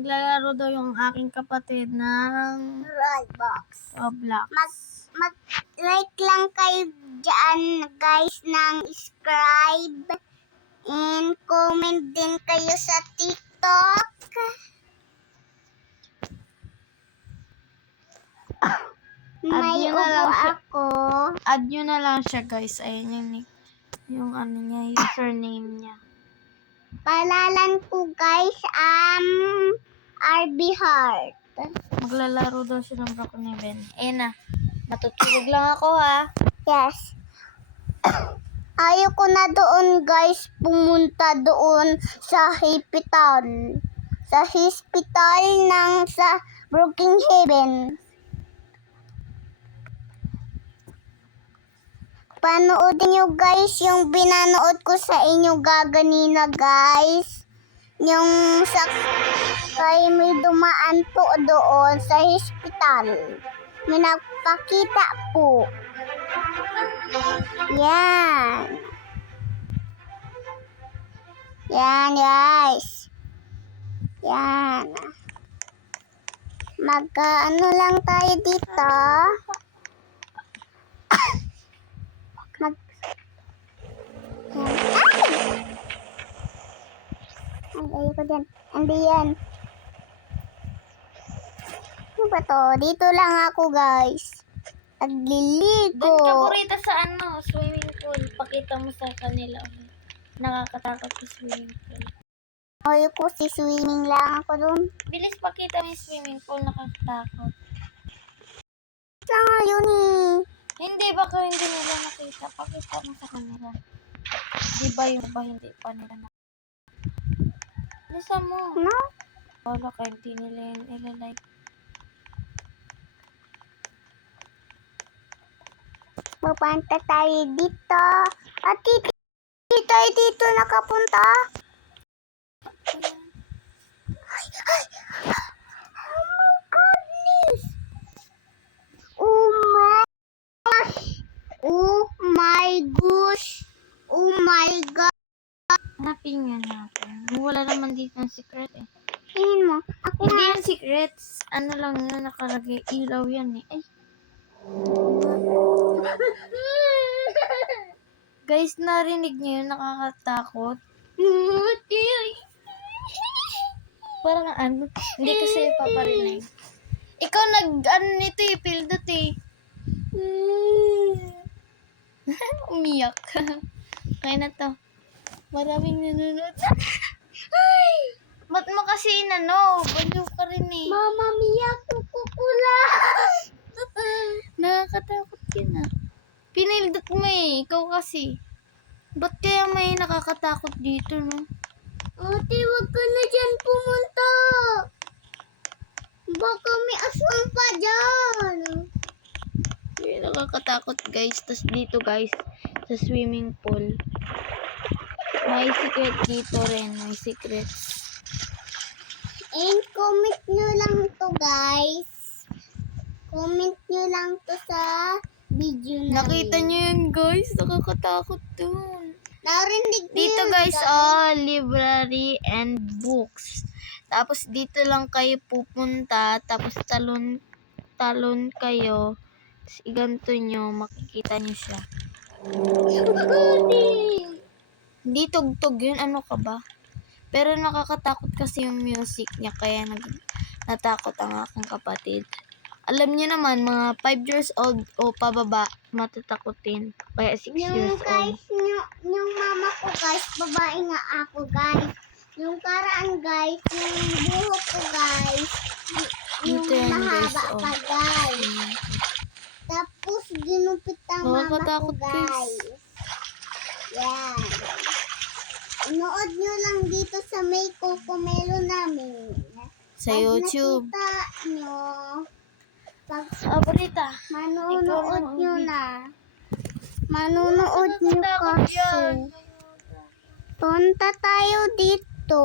Naglalaro daw yung aking kapatid ng Roblox. Mag-like lang kayo dyan guys ng subscribe and comment din kayo sa TikTok. May ubo ako. Add nyo na lang siya guys. Ayan yung ano niya, username niya. Palalan ko guys RB Heart. Maglalaro daw siya ng Broken Heaven. Ayan na. Matutulog lang ako ha. Yes. Ayoko na doon guys pumunta doon sa hospital. Sa hospital ng sa Broken Heaven. Panoodin nyo guys yung binanood ko sa inyo gaganina guys. Yung sa kay may dumaan po doon sa hospital. May nagpakita po. Yan. Yan guys. Yan. Mag-ano lang tayo dito. Ayoko dyan. Andiyan. Ano ba to? Dito lang ako guys. Nagliligo. Doon ka burita sa swimming pool. Pakita mo sa kanila. Nakakatakot sa swimming pool. Ayoko si swimming lang ako dun. Bilis pakita mo yung swimming pool. Nakakatakot. Lang yun eh. Hindi, baka hindi nila nakita. Pakita mo sa kanila. Di ba yung ba hindi pa nila nakita? Lisa mo. No? Wala ka, hindi nila yung ilalike. Pupunta tayo dito. At dito nakapunta. Ay! Oh my goodness! Oh my gosh! Oh my gosh! Oh my god! Hanapin nga natin. Wala naman dito ng secret eh. Tingin mo, ako Hindi nga. yung secrets. Ano lang yun, nakalagay. Ilaw yan eh. Ay. Guys, narinig niyo yun, nakakatakot. Parang ano, hindi kasi paparinig. Ikaw nag-ano nito eh, pildot eh. Umiyak. Kaya na to. Maraming nanonood. Ay! Ba't mo kasi inano? Baliw ka rin eh. Mama, miyak ko kukula. Nakakatakot yun ah. Pinildot mo eh. Ikaw kasi. Ba't kaya may nakakatakot dito no? Ate, wag ka na dyan pumunta. Baka may aswang pa dyan. Ay, nakakatakot guys. Tapos dito guys, sa swimming pool. May secret dito rin. May secrets. And comment nyo lang to guys. Comment nyo lang to sa video namin. Nakita nyo yun guys. Nakakatakot dun. Narinig nyo Dito yun, guys, library and books. Tapos dito lang kayo pupunta. Tapos talon kayo. Tapos iganto nyo. Makikita nyo siya. Hindi tugtog yun. Ano ka ba? Pero nakakatakot kasi yung music niya. Kaya natakot ang aking kapatid. Alam niyo naman, mga 5 years old o pababa, matatakotin. Kaya 6 years Yung guys, old. yung mama ko guys, babae nga ako guys. Yung karaan guys, yung buhok ko guys, yung Ito yan, guys, mahaba oh. pa guys. Tapos ginupit ang mama ko Nakakatakot, guys. guys. Yan. Inood nyo lang dito sa may Coco-Melo namin. Sa Pag YouTube. nakita nyo, pag Abrita. manunood nyo na. Manunood nyo kasi. Punta tayo dito.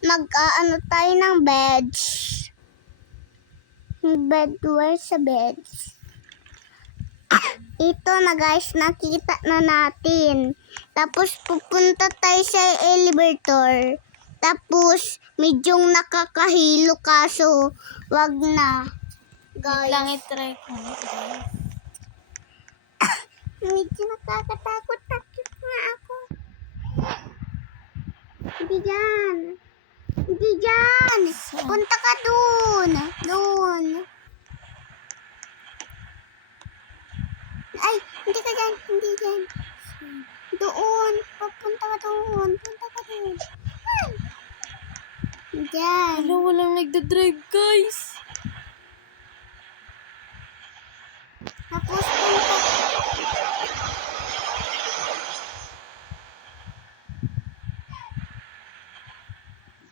Mag-aano tayo ng beds. Bedware sa beds. Ito na guys, nakita na natin. Tapos pupunta tayo sa elevator. Tapos, medyong nakakahilo kaso, wag na. Wait Guys, lang, itry ko. Guys. medyo nakakatakot-takot nga ako. Hindi dyan. Hindi dyan. Saan? Punta ka dun. Dun. Ay, hindi ka dyan. Hindi dyan. Doon. Papunta ka doon. Punta ka doon. Ay. Dyan. Wala, walang nagdadrive, guys. Tapos punta.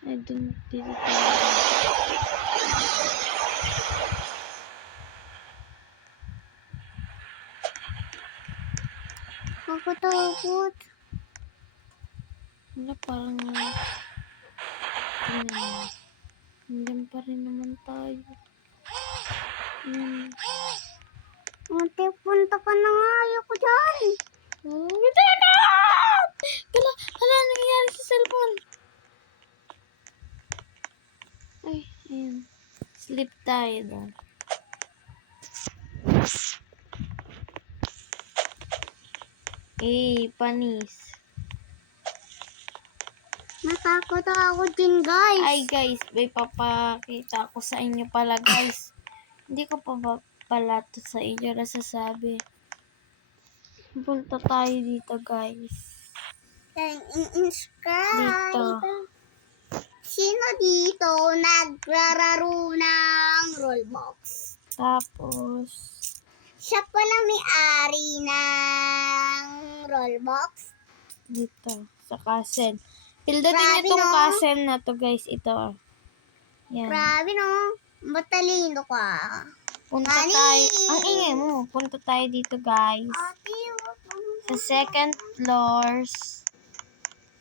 I don't dito tayo. Nakakatakot. Wala, parang nandiyan pa rin naman tayo. Ate, punta ka na nga. Ayoko dyan. Oh, hindi na! Hala, nangyayari sa cellphone. Ay, ayan. Sleep tayo doon. Panis. Natakot ako din, guys. Ay, guys, may papakita ko sa inyo pala, guys. Hindi ko pa pala to sa inyo nasasabi. Punta tayo dito, guys. In-inscribe. Dito. Sino dito nagrararo ng Roblox? Tapos, Siya pala may-ari ng Roblox. dito. Sa castle. Pildutin Grabe, nyo itong no? castle na to, guys. Ito. Yan. Grabe, no? Matalino ka. Punta Nani? tayo. Ang ingay mo. Punta tayo dito, guys. Ate, wag mo- Sa second floor.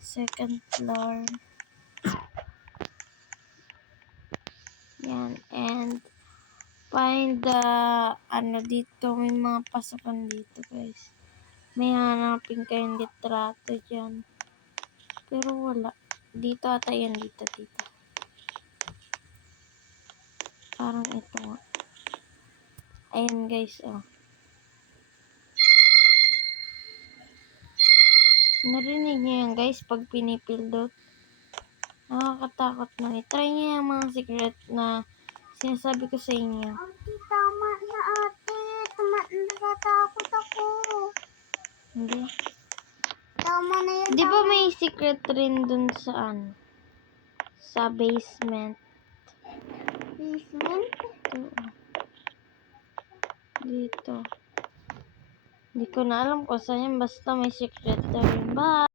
Second floor. Yan. And find the dito. May mga pasokan dito, guys. May hanapin kayong litrato dyan. Pero wala. Dito ata yan. Dito. Parang ito nga. Ayan, guys. Oh. Narinig niyo yan, guys, pag pinipildot. Nakakatakot na. I-try niyo yung mga secret na sinasabi ko sa inyo. Ate, tama na ate. Natatakot ako. Hindi. Tama na yun. Di ba may secret rin dun sa sa basement? Basement? Ito. Oh. Dito. Hindi ko na alam kung saan yan. Basta may secret na rin. Bye!